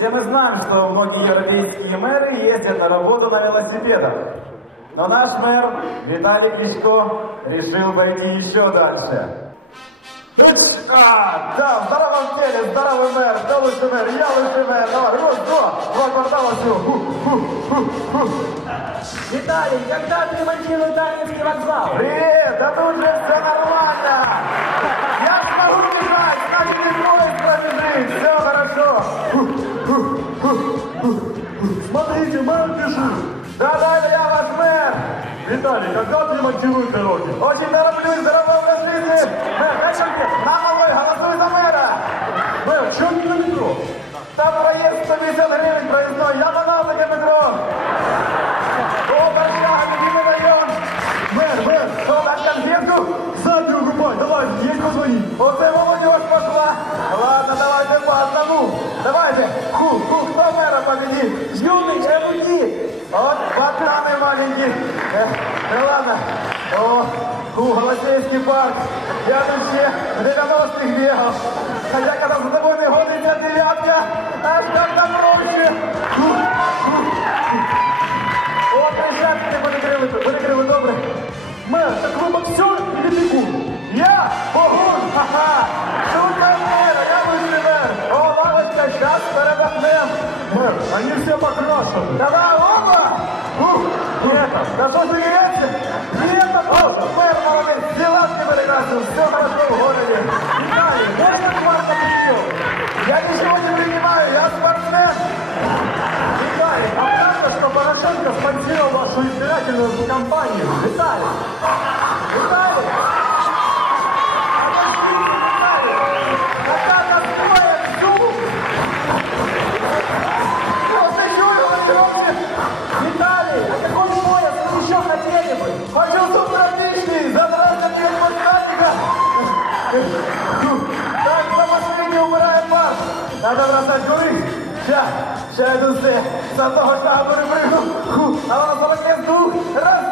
Все мы знаем, что многие европейские мэры ездят на работу на велосипедах. Но наш мэр Виталий Кличко решил пойти еще дальше. Тут, а, да, в здоровом теле, здоровый мэр, кто лучший мэр, я лучший мэр, давай, раз, два, два квартала всего. Ху, ху, ху, ху. Виталий, когда отремонтируют Дарницкий вокзал? Привет, да тут же все нормально. Я смогу бежать, значит и поезд пробежит, все хорошо. Ху. Смотрите, мэр бежит. Да-да, это я ваш мэр. Виталий, когда отремонтируют дороги? Очень тороплюсь за работой жизни. Мэр, пойдемте, на малой, голосуй за мэра. Мэр, чем не на метро? Там проезд 150 гривен проездной, я манал таке метро. О, большая, любимый район. Мэр, мэр, Что, дать конфетку? заднюю рубай, давай, есть позвони. Вот и победит? Юный эрудит. Вот ботаны маленький. Э, ну ладно. О, ху, Голосейский парк. Я тут все в 90-х бегал. Хотя когда Они все покрашены. Давай, оба! Ух, это, да что ты греешься? Нет, о, мэр молодец, дела не перекрасил, все хорошо в городе. Виталий, можно к вам победил? Я ничего не принимаю, я спортсмен! Виталий, а правда, что Порошенко спонсировал вашу избирательную кампанию? Виталий! Хочу субтропичный, задрать ответ подстатика! Так, за последний убираем пар! Надо бросать курить! Ща йду все, з одного перепрыгну, Ху, а воно за двух, раз,